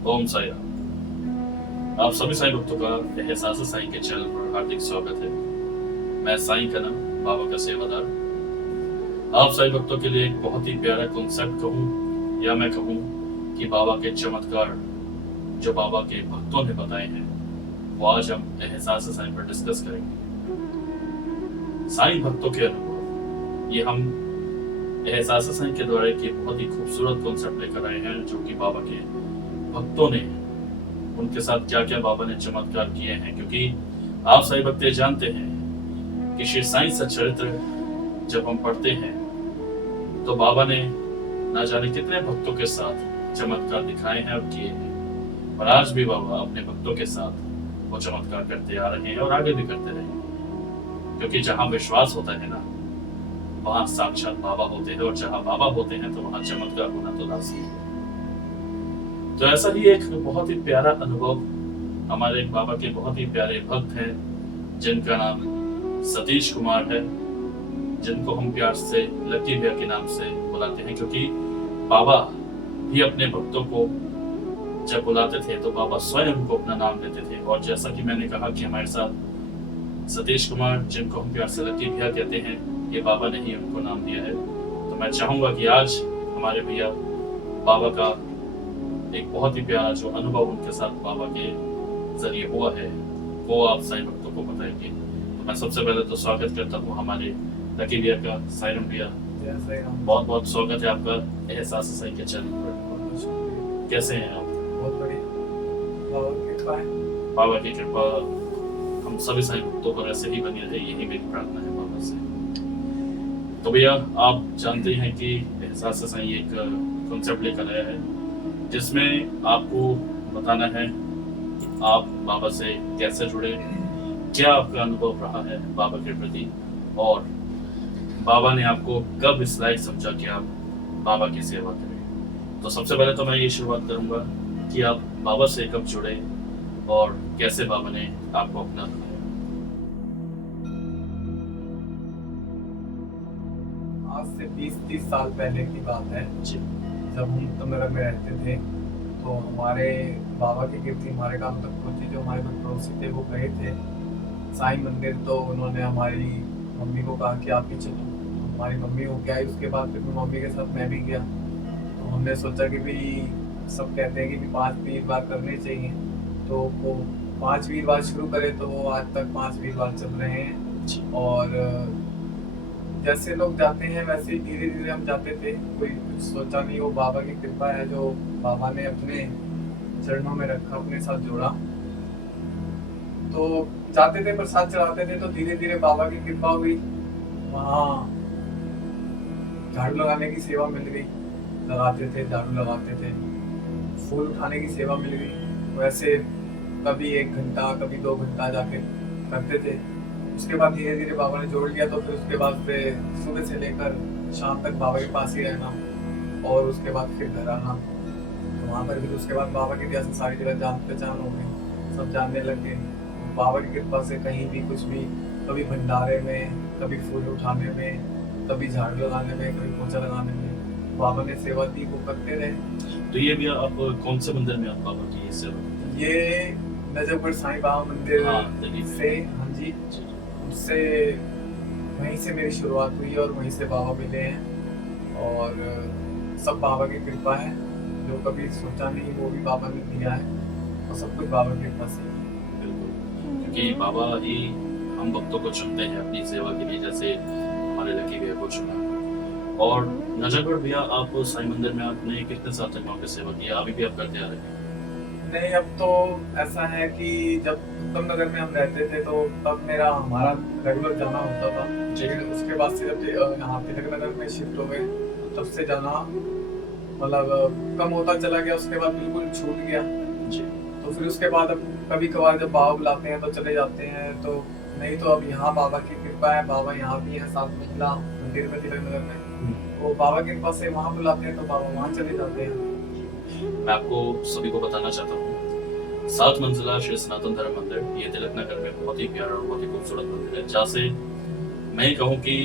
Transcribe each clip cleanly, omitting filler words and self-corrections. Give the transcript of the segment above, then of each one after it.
ओम साई राम। आप सभी साईं भक्तों का एहसास साईं के चैनल पर हार्दिक स्वागत है। मैं साईं का नाम बाबा का सेवादार आप साईं भक्तों के लिए एक बहुत ही प्यारा कॉन्सेप्ट कहूँ या मैं कहूँ कि बाबा के चमत्कार जो बाबा के भक्तों ने बताए हैं वो आज हम एहसास साईं पर डिस्कस करेंगे। साईं भक्तों के अनुभव ये हम एहसास साईं के द्वारा एक बहुत ही खूबसूरत कॉन्सेप्ट लेकर आए हैं जो कि बाबा के भक्तों ने उनके साथ क्या क्या बाबा ने चमत्कार किए हैं। क्योंकि आप साईं भक्त जानते हैं कि श्री साईं सच्चरित्र जब हम पढ़ते हैं तो बाबा ने ना जाने कितने भक्तों के साथ चमत्कार दिखाए हैं और किए हैं, और आज भी बाबा अपने भक्तों के साथ वो चमत्कार करते आ रहे हैं और आगे भी करते रहेंगे। क्योंकि जहां विश्वास होता है ना वहां साक्षात बाबा होते हैं, और जहां बाबा होते हैं तो वहां चमत्कार होना तो लाजमी है। तो ऐसा ही एक बहुत ही प्यारा अनुभव हमारे बाबा के बहुत ही प्यारे भक्त हैं जिनका नाम सतीश कुमार है, जिनको हम प्यार से लकी भैया के नाम से बुलाते हैं। क्योंकि बाबा भी अपने भक्तों को जब बुलाते थे तो बाबा स्वयं उनको अपना नाम लेते थे। और जैसा कि मैंने कहा कि हमारे साथ सतीश कुमार जिनको हम प्यार से लकी भैया कहते हैं, ये बाबा ने ही उनको नाम दिया है। तो मैं चाहूंगा कि आज हमारे भैया बाबा का एक बहुत ही प्यारा जो अनुभव उनके साथ बाबा के जरिए हुआ है वो आप साईं भक्तों को बताएंगे। तो मैं सबसे पहले तो स्वागत करता हूँ हमारे लकी भैया का। साईं भैया बहुत बहुत स्वागत है आपका एहसास साईं के चैनल पर। कैसे हैं आप? बहुत बढ़िया, बाबा की कृपा है। बाबा की कृपा हम सभी साईं भक्तों पर ऐसे ही बनी रहे, यही मेरी प्रार्थना है बाबा से। तो भैया आप जानते हैं कि एहसास साईं एक कॉन्सेप्ट लेकर आया है जिसमें आपको बताना है आप बाबा से कैसे जुड़े, क्या आपका अनुभव रहा है बाबा के प्रति, और बाबा ने आपको कब इस लायक समझा कि आप बाबा की सेवा करें। तो सबसे पहले तो मैं ये शुरुआत करूंगा कि आप बाबा से कब जुड़े और कैसे बाबा ने आपको अपना बनाया। आज से 20-30 साल पहले की बात है, जी जब हम तमरा में रहते थे तो हमारे बाबा की कीर्ति हमारे गांव तक पहुंची। जो हमारे कुछ पड़ोसी थे वो गए थे साईं मंदिर, तो उन्होंने हमारी मम्मी को कहा कि आप भी चलो। हमारी मम्मी हो गया, उसके बाद फिर मम्मी के साथ मैं भी गया। तो हमने सोचा कि भाई सब कहते हैं कि 5 वीरवार करने चाहिए, तो वो 5 वीरवार शुरू करे तो वो आज तक 5 वीरवार चल रहे हैं। और जैसे लोग जाते हैं वैसे ही धीरे धीरे हम जाते थे, कोई कुछ सोचा नहीं। वो बाबा की कृपा है जो बाबा ने अपने चरणों में रखा, अपने साथ जोड़ा। तो जाते थे, प्रसाद चढ़ाते थे, तो धीरे धीरे बाबा की कृपा हुई। वहाँ झाड़ू लगाने की सेवा मिल गई, लगाते थे, झाड़ू लगाते थे। फूल उठाने की सेवा मिल गई, वैसे कभी 1 घंटा कभी 2 घंटा जाके करते थे। उसके बाद धीरे धीरे बाबा ने जोड़ लिया, तो फिर उसके बाद से सुबह से लेकर शाम तक बाबा के पास ही रहना, और उसके बाद फिर घर आना। तो वहाँ पर फिर उसके बाद बाबा की दया से सारी जगह जान पहचान हो गई, सब जानने लग गए। बाबा की कृपा से कहीं भी कुछ भी, कभी भंडारे में, कभी फूल उठाने में, कभी झाड़ू लगाने में, कभी पोछा लगाने में बाबा ने सेवा दी, वो करते रहे। तो ये भैया आप कौन से मंदिर में आप बाबा की ये सेवा करते हैं? ये नजफगढ़ साईं बाबा मंदिर हाँ, दिल्ली में। से, हाँ जी, उससे वहीं से मेरी शुरुआत हुई और वहीं से बाबा मिले हैं। और सब बाबा की कृपा है, जो कभी सोचा नहीं वो भी बाबा ने दिया है, और सब कुछ बाबा की कृपा से। बिल्कुल, क्योंकि बाबा ही हम भक्तों को चुनते हैं अपनी सेवा के लिए, जैसे हमारे लकी भैया को चुना। और नजरगढ़ भैया आप साईं मंदिर में आपने कितने साल तक वहाँ पे सेवा की, अभी भी आप करते आ रहे हैं? नहीं, अब तो ऐसा है कि जब उत्तम नगर में हम रहते थे तो तब हमारा रेगुलर जाना होता था। लेकिन उसके बाद से जब यहाँ तिलक नगर में शिफ्ट हो गए तब से जाना मतलब कम होता चला गया। उसके बाद बिल्कुल छूट गया जी। तो फिर उसके बाद अब कभी कभार जब बाबा बुलाते हैं तो चले जाते हैं, तो नहीं तो अब यहाँ बाबा की कृपा है, बाबा यहाँ भी है साथ मंजिला मंदिर में तिलक नगर में। वो बाबा की कृपा से वहाँ बुलाते हैं तो बाबा वहाँ चले जाते हैं। मैं आपको सभी को बताना चाहता हूँ 7 मंजिला श्री सनातन धर्म मंदिर ये तिलक नगर में बहुत ही प्यारा और बहुत ही खूबसूरत मंदिर है, जहाँ से मैं ही कहूँ कि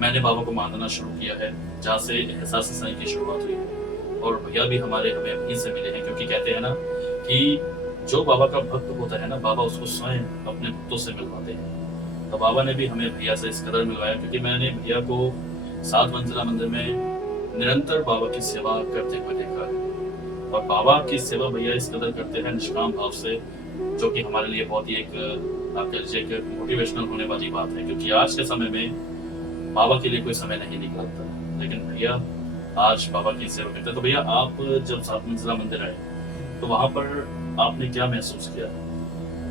मैंने बाबा को मानना शुरू किया है, जहाँ से एहसास साईं की शुरुआत हुई है। और भैया भी हमें वहीं से मिले हैं, क्योंकि कहते हैं ना कि जो बाबा का भक्त होता है ना, बाबा उसको स्वयं अपने भक्तों से मिलवाते हैं। तो बाबा ने भी हमें भैया से इस कदर मिलवाया, क्योंकि मैंने भैया को 7 मंजिला मंदिर में निरंतर बाबा की सेवा करते हुए देखा है। और बाबा की सेवा भैया इस कदर करते हैं निष्काम भाव से, जो कि हमारे लिए बहुत ही एक आप कह लीजिए एक मोटिवेशनल होने वाली बात है, क्योंकि आज के समय में बाबा के लिए कोई समय नहीं निकलता, लेकिन भैया आज बाबा की सेवा करते हैं। तो भैया आप जब 7 मंजिला मंदिर आए तो वहां पर आपने क्या महसूस किया?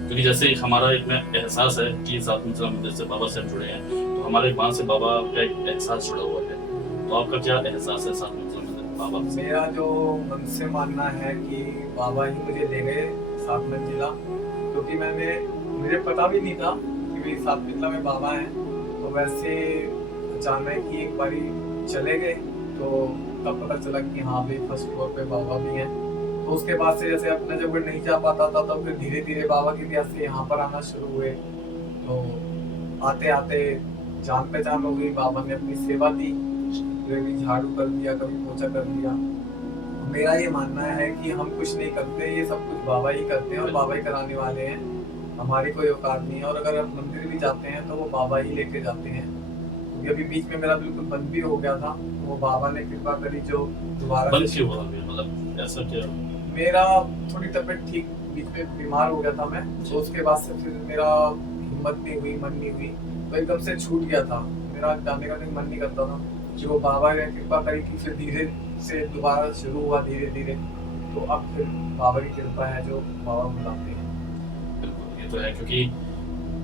क्योंकि जैसे हमारा एक में एहसास है कि 7 मंजिला मंदिर से बाबा से हम जुड़े हैं, तो हमारे वहां से बाबा का एक एहसास जुड़ा हुआ है। तो आपका क्या एहसास है 7 मंजिला मंदिर बाबा से? मेरा जो मन से मानना है कि बाबा ही मुझे ले गए 7 मंजिला, क्योंकि मुझे पता भी नहीं था कि भाई 7 मंजिला में बाबा हैं। तो वैसे अचानक ही एक बारी चले गए तो तब पता चला कि हाँ भाई फर्स्ट फ्लोर पे बाबा भी हैं। तो उसके बाद से जैसे अपना जब नहीं जा पाता था तो फिर धीरे धीरे बाबा की दया से यहाँ पर आना शुरू हुए। तो आते आते जान पहचान हो गई, बाबा ने अपनी सेवा दी, कभी झाड़ू कर दिया, कभी पोछा कर दिया। मेरा ये मानना है कि हम कुछ नहीं करते, ये सब कुछ बाबा ही करते हैं और बाबा ही कराने वाले हैं, हमारी कोई औकात नहीं है। और अगर हम मंदिर भी जाते हैं तो वो बाबा ही लेके जाते हैं। क्योंकि अभी बीच में मेरा बिल्कुल बंद भी हो गया था, वो बाबा ने कृपा करी जो दोबारा बंद क्यों हुआ? मतलब ऐसा क्या? मेरा थोड़ी तबीयत ठीक, बीच में बीमार हो गया था मैं, तो उसके बाद से फिर मेरा हिम्मत नहीं हुई, मन नहीं हुई, तो एकदम से छूट गया था। मेरा जाने का मन नहीं करता था कि वो बाबा ने कृपा करी कि फिर धीरे से दोबारा शुरू हुआ धीरे धीरे। तो अब फिर बाबा की कृपा है जो बाबा बुलाते हैं। बिल्कुल, ये तो है, क्योंकि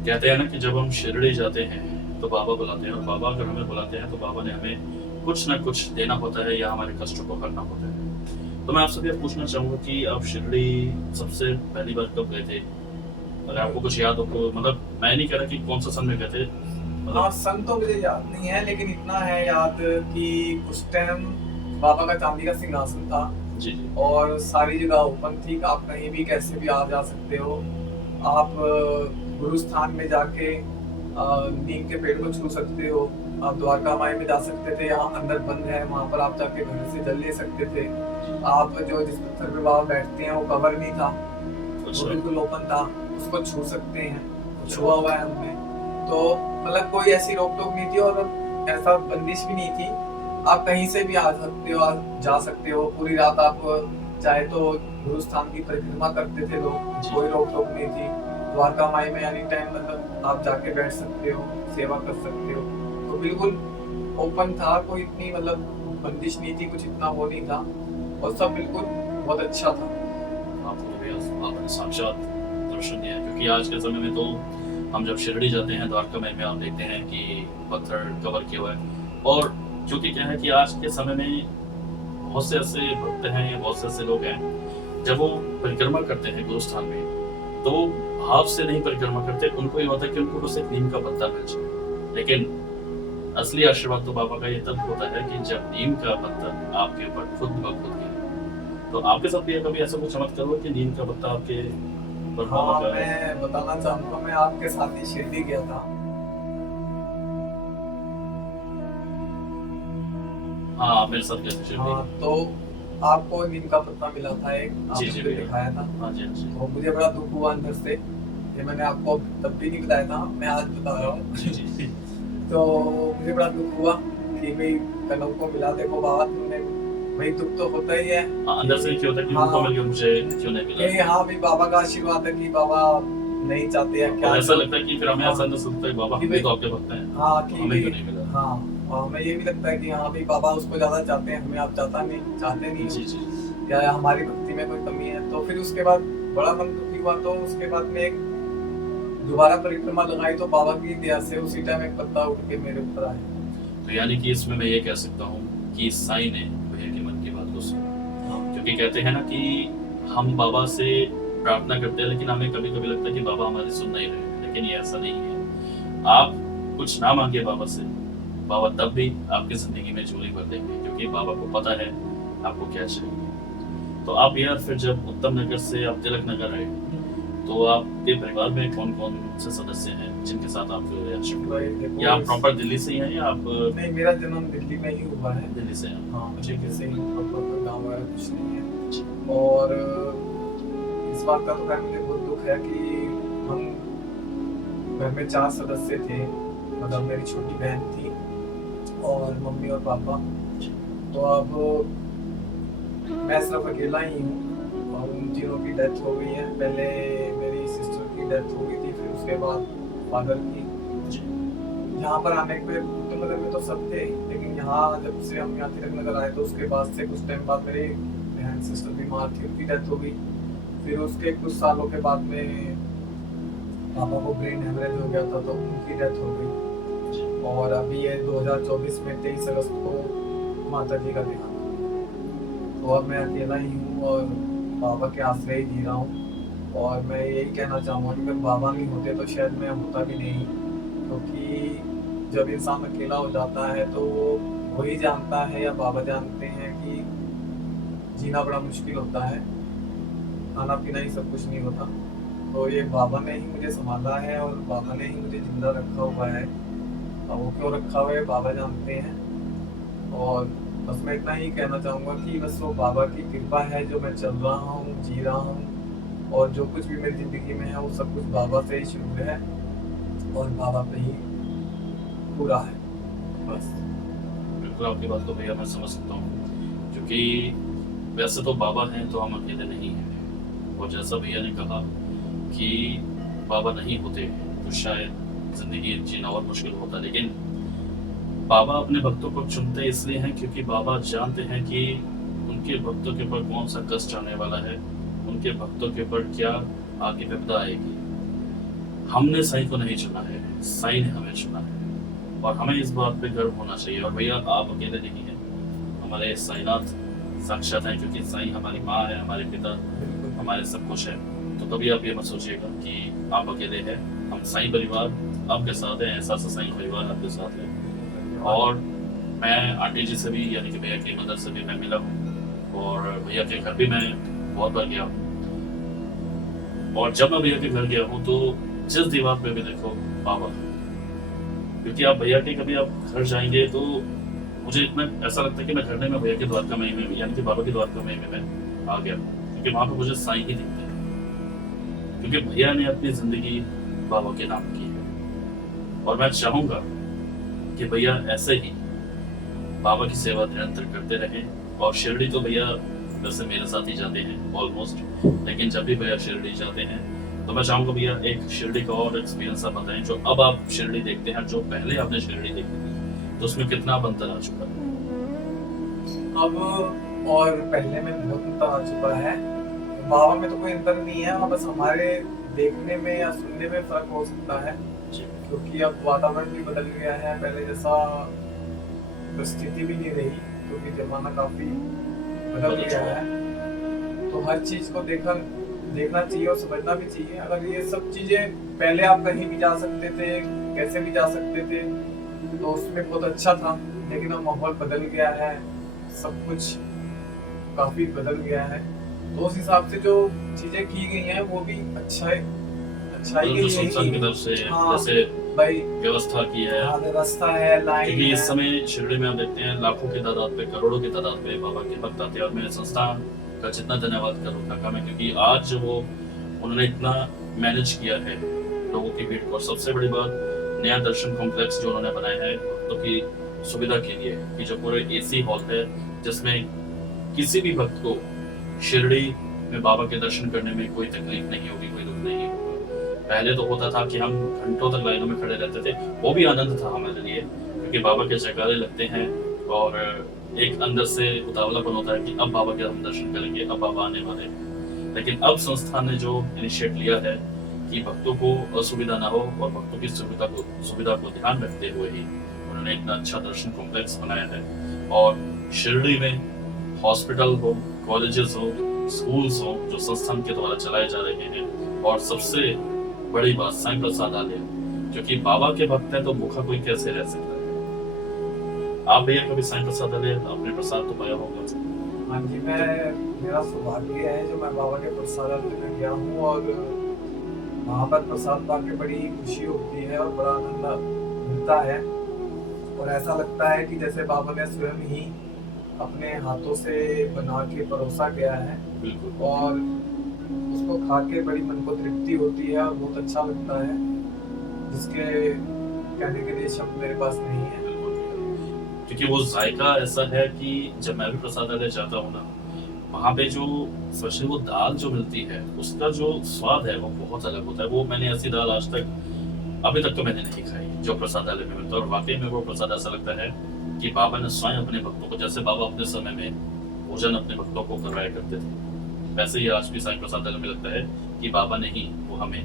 कहते हैं ना कि जब हम शिरडी जाते हैं तो बाबा बुलाते हैं, और बाबा अगर हमें बुलाते हैं तो बाबा ने हमें कुछ ना कुछ देना होता है या हमारे कष्टों को करना होता है। तो मैं आपसे भी पूछना चाहूंगा कि आप शिरडी सबसे पहली बार कब गए थे? अगर आपको कुछ याद हो तो, मतलब मैं नहीं कह रहा कि कौन सा सन में गए थे, हाँ, मतलब। सन तो मुझे याद नहीं है, लेकिन इतना है याद कि उस टाइम बाबा का चांदी का सिंहासन था जी जी। और सारी जगह ओपन थी, आप कहीं भी कैसे भी आ जा सकते हो। आप गुरु स्थान में जाके नीम के पेड़ को छू सकते हो, आप द्वारका माई में जा सकते थे, यहाँ अंदर बंद है, वहां पर आप जाके घर से जल ले सकते थे। आप जो जिस पत्थर पे बाबा बैठते हैं वो कवर नहीं था, वो अच्छा। बिल्कुल ओपन था, उसको छू सकते हैं, छुआ हुआ है हमने। तो मतलब कोई ऐसी रोक टोक नहीं थी और ऐसा बंदिश भी नहीं थी, आप कहीं से भी आ सकते हो, जा सकते हो। पूरी रात आप चाहे तो गुरु स्थान की परिक्रमा करते थे लोग, कोई रोक टोक नहीं थी। द्वारका माई में एनी टाइम मतलब आप जाके बैठ सकते हो, सेवा कर सकते हो, तो बिल्कुल ओपन था, कोई इतनी मतलब बंदिश नहीं थी, कुछ इतना वो नहीं था, और सब बिल्कुल बहुत अच्छा था। आपको भी आपने साक्षात दर्शन दिया है, क्योंकि आज के समय में तो हम जब शिरडी जाते हैं द्वारका में आप देखते हैं कि पत्थर कवर किया हुआ है। और क्योंकि क्या है कि आज के समय में बहुत से ऐसे भक्त हैं या बहुत से ऐसे लोग हैं, जब वो परिक्रमा करते हैं गुरु स्थान में तो भाव से नहीं परिक्रमा करते, उनको ये होता है कि उनको बस एक नीम का पत्ता मिल जाए। लेकिन असली आशीर्वाद तो बाबा का ये तब होता है कि जब नीम का पत्ता आपके ऊपर खुद ब खुद गिरे। तो आपके साथ भी कभी ऐसा कुछ चमत्कार हुआ कि नीम का पत्ता आपके ऊपर बाबा हाँ, का? मैं बताना चाहूंगा, मैं आपके साथ ही शिरडी गया था। हाँ, मेरे साथ गए थे शिरडी। हाँ, तो आपको नीम का पत्ता मिला था एक, जी, आपने जी, मुझे भैया। दिखाया था। हाँ जी, हाँ जी। तो मुझे बड़ा दुख हुआ अंदर से, ये मैंने आपको तब भी नहीं बताया था, मैं आज बता रहा हूँ। जी, जी। तो मुझे बड़ा दुख हुआ कि भाई कनव को मिला, देखो बाबा तुमने, भाई दुख तो होता ही है हाँ, अंदर से क्या होता है कि हाँ। उनको मिल गया, मुझे क्यों नहीं मिला? कि हाँ भाई बाबा का आशीर्वाद है कि बाबा नहीं चाहते हैं क्या, और ऐसा लगता है कि फिर हमें हाँ। ऐसा नहीं लगता है बाबा कि हम भी तो आपके भक्त हैं, हाँ तो कि हमें क्यों नहीं मिला? हाँ, और हमें ये भी लगता है कि हाँ भाई बाबा उसको ज्यादा चाहते हैं, हमें आप चाहते नहीं जी हो, जी। या हमारी भक्ति में कोई कमी है। तो फिर उसके बाद बड़ा मन दुखी हुआ, तो उसके बाद में एक दोबारा परिक्रमा लगाई तो बाबा की दया से उसी टाइम एक पत्ता उठ के मेरे ऊपर आया। तो यानी कि इसमें मैं ये कह सकता हूँ कि साईं ने भैया के मन की बात को सुना, क्योंकि कहते हैं ना कि हम बाबा से प्रार्थना करते हैं लेकिन हमें कभी कभी लगता है कि बाबा हमारी सुन नहीं रहे, लेकिन ये ऐसा नहीं है। आप कुछ ना मांगे बाबा से, बाबा तब भी आपकी जिंदगी में झोली भर देंगे, क्योंकि बाबा को पता है आपको क्या चाहिए। तो आप यार फिर जब उत्तम नगर से आप तिलक नगर आए तो आपके परिवार में कौन कौन से सदस्य हैं जिनके साथ आप यहाँ शिफ्ट हुए? भाई देखो, या आप प्रॉपर दिल्ली से ही हैं या आप नहीं, मेरा जन्म दिल्ली में ही हुआ है। दिल्ली से हैं? हाँ, मुझे किसी प्रॉपर गाँव वगैरह कुछ नहीं है। और इस बात का तो खैर मुझे बहुत दुख है कि हम घर में 4 सदस्य थे, मतलब मेरी छोटी बहन थी और मम्मी और पापा। तो अब मैं सिर्फ अकेला ही हूँ और उन तीनों की डेथ हो गई है। पहले मेरी सिस्टर की डेथ हो गई थी, फिर उसके बाद फादर की। यहाँ पर आने के नगर में तो सब थे, लेकिन यहाँ जब से हम यहाँ तिलक नगर आए तो उसके बाद से कुछ टाइम बाद मेरी बहन सिस्टर बीमार थी, उनकी डेथ हो गई। फिर उसके कुछ सालों के बाद में पापा को ब्रेन हेमरेज हो गया था, तो उनकी डेथ हो गई। और अभी ये 2024 में 23 अगस्त को माता जी का देहांत। तो अब मैं अकेला ही हूँ और बाबा के आश्रय ही जी रहा हूँ। और मैं यही कहना चाहूँगा कि अगर बाबा नहीं होते तो शायद मैं होता भी नहीं, क्योंकि जब इंसान अकेला हो जाता है तो वो ही जानता है या बाबा जानते हैं कि जीना बड़ा मुश्किल होता है, खाना पीना ही सब कुछ नहीं होता। तो ये बाबा ने ही मुझे संभाला है और बाबा ने ही मुझे जिंदा रखा हुआ है। और वो क्यों रखा हुआ है बाबा जानते हैं। और बस मैं इतना ही कहना चाहूँगा कि बस वो बाबा की कृपा है जो मैं चल रहा हूँ, जी रहा हूँ, और जो कुछ भी मेरी ज़िंदगी में है वो सब कुछ बाबा से ही शुरू है और बाबा पे ही पूरा है, बस। बिल्कुल आपकी बात को भैया मैं समझ सकता हूँ, क्योंकि वैसे तो बाबा हैं तो हम अकेले नहीं हैं। और जैसा भैया ने कहा कि बाबा नहीं होते तो शायद ज़िंदगी जीना और मुश्किल होता, लेकिन बाबा अपने भक्तों को चुनते इसलिए हैं क्योंकि बाबा जानते हैं कि उनके भक्तों के ऊपर कौन सा कष्ट आने वाला है, उनके भक्तों के ऊपर क्या आगे विपदा आएगी। हमने साईं को नहीं चुना है, साईं ने हमें चुना है और हमें इस बात पे गर्व होना चाहिए। और भैया आप अकेले नहीं हैं, हमारे साईनाथ साक्षात हैं, क्योंकि साईं हमारी माँ है, हमारे पिता, हमारे सब कुछ है। तो कभी आप ये मत सोचिएगा कि आप अकेले हैं, हम साईं परिवार आपके साथ हैं, ऐसा साईं परिवार आपके साथ है। और मैं आंटी जी से भी यानी कि भैया की मदर से भी मैं मिला हूँ और भैया के घर भी मैं बहुत बार गया हूँ। और जब मैं भैया के घर गया हूँ तो जिस दीवार पे भी देखो बाबा, क्योंकि आप भैया के कभी आप घर जाएंगे तो मुझे इतना ऐसा लगता है कि मैं झरने में भैया के द्वारका में यानी कि बाबा के द्वारका में मैं आ गया, क्योंकि वहां पे मुझे साईं ही दिखते हैं, क्योंकि भैया ने अपनी जिंदगी बाबा के नाम की है। और मैं चाहूंगा कि भैया ऐसे ही बाबा की सेवा निरंतर करते रहें। और शिरडी तो भैया वैसे मेरे साथ ही जाते हैं ऑलमोस्ट, लेकिन जब भी भैया शिरडी जाते हैं तो मैं चाहूंगा भैया एक शिरडी का और एक्सपीरियंस आप बताएं, जो अब आप शिरडी देखते हैं, जो पहले आपने शिरडी देखी थी, तो उसमें कितना अंतर आ चुका है? अब और पहले में बहुत अंतर आ चुका है। बाबा में तो कोई अंतर नहीं है, बस हमारे देखने में या सुनने में फर्क हो सकता है, क्योंकि अब वातावरण भी बदल गया है। पहले जैसा परिस्थिति भी नहीं रही, क्योंकि जमाना काफी बदल गया है। तो हर चीज को देखना चाहिए और समझना भी चाहिए। अगर ये सब चीजें पहले आप कहीं भी जा सकते थे, कैसे भी जा सकते थे, तो उसमें बहुत अच्छा था, लेकिन अब माहौल बदल गया है, सब कुछ काफी बदल गया है। तो उस हिसाब से जो चीजें की गई हैं वो भी अच्छाई जो संस्थान की तरफ से जैसे भाई व्यवस्था की है, व्यवस्था है, लाइन क्योंकि है। इस समय शिरडी में आप देखते हैं लाखों की तादाद पे, करोड़ों की तादाद पे बाबा के भक्त आते हैं। और मेरे संस्थान का जितना धन्यवाद करूँ था मैं, क्योंकि आज वो उन्होंने इतना मैनेज किया है लोगों की भीड़ को। और सबसे बड़ी बात, नया दर्शन कॉम्प्लेक्स जो उन्होंने बनाया है भक्तों की सुविधा के लिए, कि जो पूरे AC हॉल है, जिसमें किसी भी भक्त को शिरडी में बाबा के दर्शन करने में कोई तकलीफ नहीं होगी, कोई दुख नहीं होगा। पहले तो होता था कि हम घंटों तक लाइनों में खड़े रहते थे, वो भी आनंद था हमारे लिए, क्योंकि बाबा के जयकारे लगते हैं और एक अंदर से उतावलापन होता है कि अब बाबा के हम दर्शन करेंगे, अब बाबा आने वाले हैं। लेकिन अब संस्थान ने जो इनिशिएट लिया है कि भक्तों को असुविधा ना हो और भक्तों की सुविधा को ध्यान रखते हुए ही उन्होंने इतना अच्छा दर्शन कॉम्प्लेक्स बनाया है। और शिरडी में हॉस्पिटल हो, कॉलेजेस हो, स्कूल्स हो, जो संस्थान के द्वारा चलाए जा रहे हैं। और सबसे बड़ी बात, साईं प्रसादालय, क्योंकि बाबा के भक्त हैं तो भूखा कोई कैसे रह सकता है। आप भैया कभी साईं प्रसादालय आपने प्रसाद तो पाया होगा? हाँ जी, मेरा सौभाग्य है जो मैं बाबा के प्रसादालय में गया हूँ और वहाँ पर प्रसाद पाके बड़ी खुशी होती है और बड़ा आनंद मिलता है। और ऐसा लगता है कि जैसे बाबा ने स्वयं ही अपने हाथों से बना के परोसा गया है, बिल्कुल, और उसको खा के बड़ी मन को तृप्ति होती है और बहुत अच्छा लगता है, जिसके कहने के लिए शब्द मेरे पास नहीं है। बिल्कुल भैया। क्योंकि वो ज़ायका ऐसा है कि जब मैं भी प्रसादालय जाता हूँ ना, वहाँ पे जो स्पेशली वो दाल जो मिलती है, उसका जो स्वाद है वो बहुत अलग होता है। वो मैंने ऐसी दाल आज तक अभी तक तो मैंने नहीं खाई, जो प्रसादालय में मिलता है, और वाक़ई में वो प्रसाद ऐसा लगता है कि बाबा ने स्वयं अपने भक्तों को, जैसे बाबा अपने समय में भोजन अपने भक्तों को करवाया करते थे, वैसे ही आज भी साईं प्रसादालय में लगता है कि बाबा ने ही वो हमें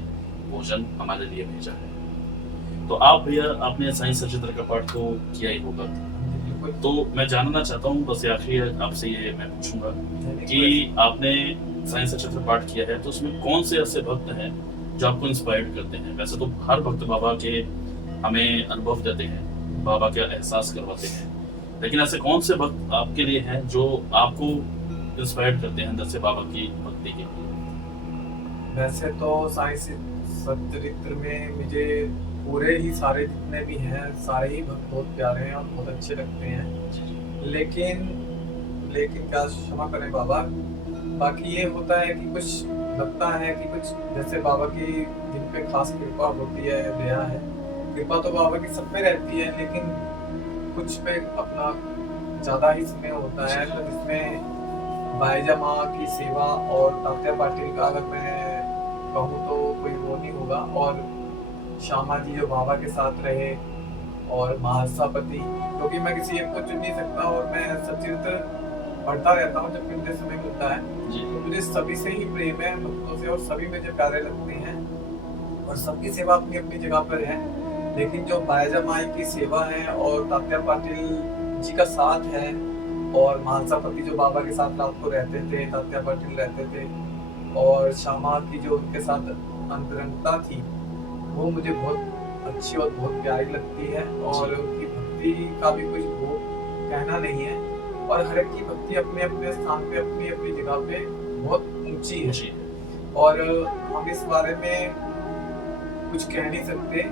भोजन हमारे लिए भेजा है। तो आप भैया, आपने साईं सचित्र का पाठ तो किया ही होगा, बिल्कुल। तो मैं जानना चाहता हूँ, बस आखिरी आपसे ये मैं पूछूंगा कि आपने साईं सचित्र पाठ किया है, तो उसमें कौन से ऐसे भक्त हैं जो आपको इंस्पायर्ड करते हैं? वैसे तो हर भक्त बाबा के हमें अनुभव देते हैं, बाबा का एहसास करवाते हैं, लेकिन ऐसे कौन से भक्त आपके लिए हैं जो आपको इंस्पायर्ड करते हैं अंदर से बाबा की भक्ति के लिए? वैसे तो साईं सच्चरित्र में मुझे पूरे ही सारे जितने भी हैं, सारे ही भक्त बहुत प्यारे हैं और बहुत अच्छे लगते हैं। जी, जी। लेकिन लेकिन क्या, क्षमा करें बाबा, बाकी ये होता है कि कुछ लगता है कि कुछ जैसे बाबा की जिन पे खास कृपा होती है, दया है, कृपा तो बाबा की सब पे रहती है, लेकिन कुछ पे अपना ज़्यादा ही स्नेह होता है, तो जिसमें बाईजा माँ की सेवा और तात्या पाटिल का अगर मैं कहूँ तो कोई वो नहीं होगा, और श्यामा जी जो बाबा के साथ रहे, और महासापति, क्योंकि मैं किसी एक को चुन नहीं सकता, और मैं सच्चरित्र पढ़ता रहता हूँ जब भी मुझे समय मिलता है। जी, तो मुझे सभी से ही प्रेम है, भक्तों से, और सभी मुझे प्यारे लगते हैं, और सबकी सेवा अपनी अपनी जगह पर है। लेकिन जो बाईजा माई की सेवा है और तात्या पाटिल जी का साथ है, और महासापति जो बाबा के साथ रात को रहते थे, तात्या पाटिल रहते थे, और श्यामा की जो उनके साथ अंतरंगता थी, वो मुझे बहुत अच्छी और बहुत प्यारी लगती है, और उनकी भक्ति का भी कुछ वो कहना नहीं है, और हर एक की भक्ति अपने अपने स्थान पे, अपनी अपनी जगह पे बहुत ऊंची है। जी, और हम इस बारे में कुछ कह नहीं सकते,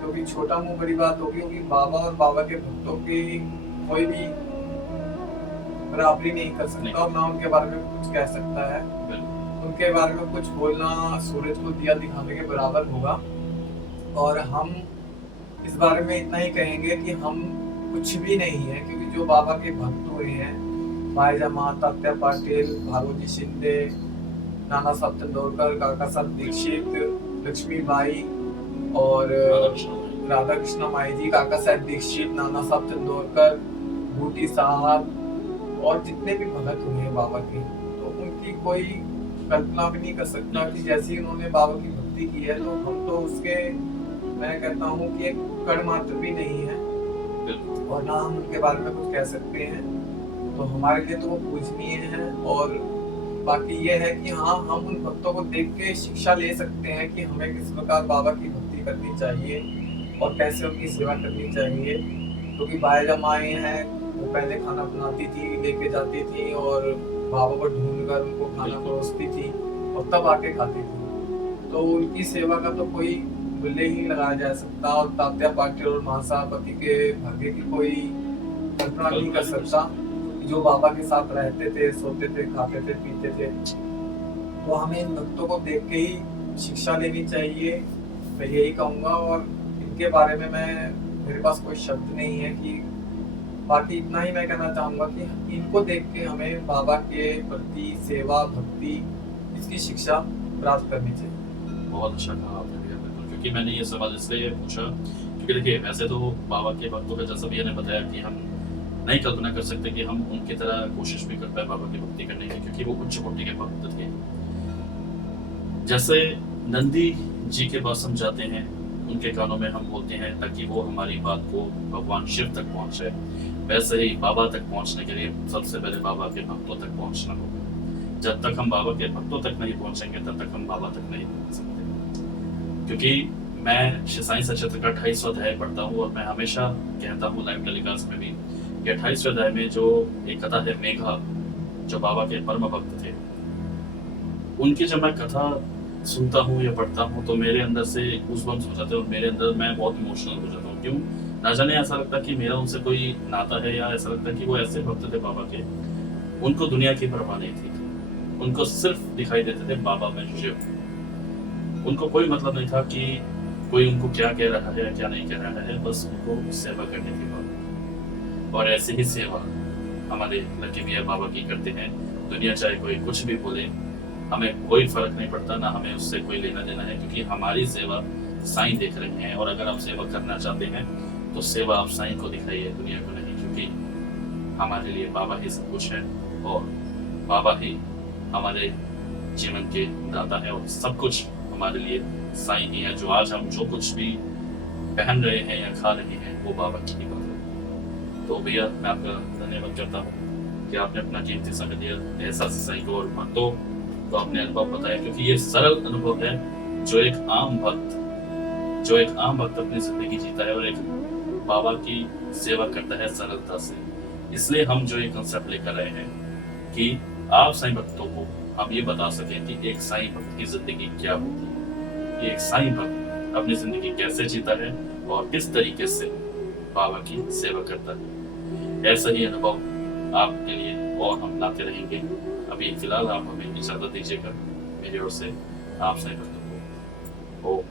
क्योंकि छोटा मुंह बड़ी बात होगी, क्योंकि बाबा और बाबा के भक्तों की कोई भी बराबरी नहीं कर नहीं, सकता, और ना उनके बारे में कुछ कह सकता है। बिल्कुल, उनके बारे में कुछ बोलना सूरज को दिया दिखाने के बराबर होगा। और हम इस बारे में इतना ही कहेंगे कि हम कुछ भी नहीं है, क्योंकि जो बाबा के भक्त हुए हैं, बाईजा माँ, तात्या पाटिल, भागवती शिंदे, नाना साहब चंदोरकर, काका साहब दीक्षित, लक्ष्मी बाई, और राधा कृष्ण भाई। राधा कृष्ण माई जी, काका साहब दीक्षित, नाना साहब चंदोरकर, बूटी साहब, और जितने भी भगत हुए हैं बाबा के, तो उनकी कोई कल्पना भी नहीं कर सकता कि जैसी उन्होंने बाबा की भक्ति की है, तो हम तो उसके, मैं कहता हूँ कि एक कण मात्र भी नहीं है, बिल्कुल, और ना हम उनके बारे में कुछ कह सकते हैं। तो हमारे लिए तो वो पूजनीय है, और बाकी ये है कि हाँ, हम उन भक्तों को देख के शिक्षा ले सकते हैं कि हमें किस प्रकार बाबा की भक्ति करनी चाहिए और कैसे उनकी सेवा करनी चाहिए। क्योंकि बाईजा माएँ हैं, वो पहले खाना बनाती थी, लेके जाती थी, और बाबा को ढूँढ कर उनको खाना परोसती थी, और तब आके खाती थी। तो उनकी सेवा का तो कोई मूल्य ही नहीं लगाया जा सकता, और तात्या पाटिल और महासापति के भाग्य की कोई कल्पना नहीं कर सकता, जो बाबा के साथ रहते थे, सोते थे, खाते थे, पीते थे। तो हमें इन भक्तों को देख के ही शिक्षा लेनी चाहिए, मैं यही कहूँगा। और इनके बारे में मेरे पास कोई शब्द नहीं है कि, बाकी इतना ही मैं कहना चाहूँगा कि इनको देख के हमें बाबा के प्रति सेवा, भक्ति, इसकी शिक्षा प्राप्त करनी चाहिए। बहुत अच्छा कहा आपने भैया, बिल्कुल, क्योंकि मैंने ये सवाल इसलिए पूछा क्योंकि देखिए, वैसे तो बाबा के भक्तों का, जैसा भैया ने बताया, कि हम नहीं कल्पना कर सकते कि हम उनकी तरह कोशिश भी कर पाए बाबा की भक्ति करने की, क्योंकि वो उच्च कोटि के भक्त थे। जैसे नंदी जी के पास हम जाते हैं, उनके कानों में हम बोलते हैं ताकि वो हमारी बात को भगवान शिव तक पहुंचे, वैसे ही बाबा तक पहुंचने के लिए सबसे पहले बाबा के भक्तों तक पहुंचना होगा। जब तक हम बाबा के भक्तों तक नहीं पहुंचेंगे, तब तक हम बाबा तक नहीं पहुंच सकते। क्योंकि मैं साईं सचित्र का 28वां अध्याय पढ़ता हूँ, और मैं हमेशा कहता हूँ लाइव टेलीकास्ट में भी कि 28वें अध्याय में जो एक कथा है, मेघा, जो बाबा के परम भक्त थे, उनकी जब मैं कथा सुनता हूँ या पढ़ता हूँ तो मेरे अंदर से गूज़बम्प्स हो जाते हैं और मेरे अंदर मैं बहुत इमोशनल हो जाता हूँ। क्यों? ना जाने ऐसा लगता है कि मेरा उनसे कोई नाता है या ऐसा लगता है कि वो ऐसे भक्त थे बाबा के, उनको दुनिया की परवाह नहीं थी। उनको सिर्फ़ दिखाई देते थे बाबा मैं शिव। उनको कोई मतलब नहीं था कि कोई उनको क्या कह रहा है, क्या नहीं कह रहा है, बस उनको सेवा करनी थी बाबा। और ऐसे ही सेवा हमारे लकी मियाँ बाबा की करते हैं। दुनिया चाहे कोई कुछ भी बोले, हमें कोई फ़र्क नहीं पड़ता, ना हमें उससे कोई लेना-देना है क्योंकि हमारी सेवा साईं देख रहे हैं और अगर आप सेवा करना चाहते हैं, तो सेवा आप साईं को दिखाइए, दुनिया को नहीं क्योंकि हमारे लिए बाबा ही सब कुछ है और बाबा ही हमारे जीवन के दाता है और सब कुछ हमारे लिए साईं ही है। जो आज हम जो कुछ भी पहन रहे हैं या खा रहे हैं, वो बाबा की ही बदौलत है। तो भैया मैं आपका धन्यवाद करता हूँ कि आपने अपना कीमती समय दिया एहसास साईं को और भक्तों को अपने अनुभव बताया क्योंकि ये सरल अनुभव है जो एक आम भक्त अपनी ज़िंदगी जीता है और एक बाबा की सेवा करता है सरलता से। इसलिए हम जो ये कांसेप्ट लेकर आए हैं कि आप साईं भक्तों को हम ये बता सकें कि एक साईं भक्त की ज़िंदगी क्या होती है, कि एक साईं भक्त अपनी ज़िंदगी कैसे जीता है और किस तरीके से बाबा की सेवा करता है। ऐसा ही अनुभव आपके लिए और हम लाते रहेंगे। अभी फिलहाल आप हमें इजाज़त दीजिएगा। मेरी ओर से आप साईं भक्तों को ओम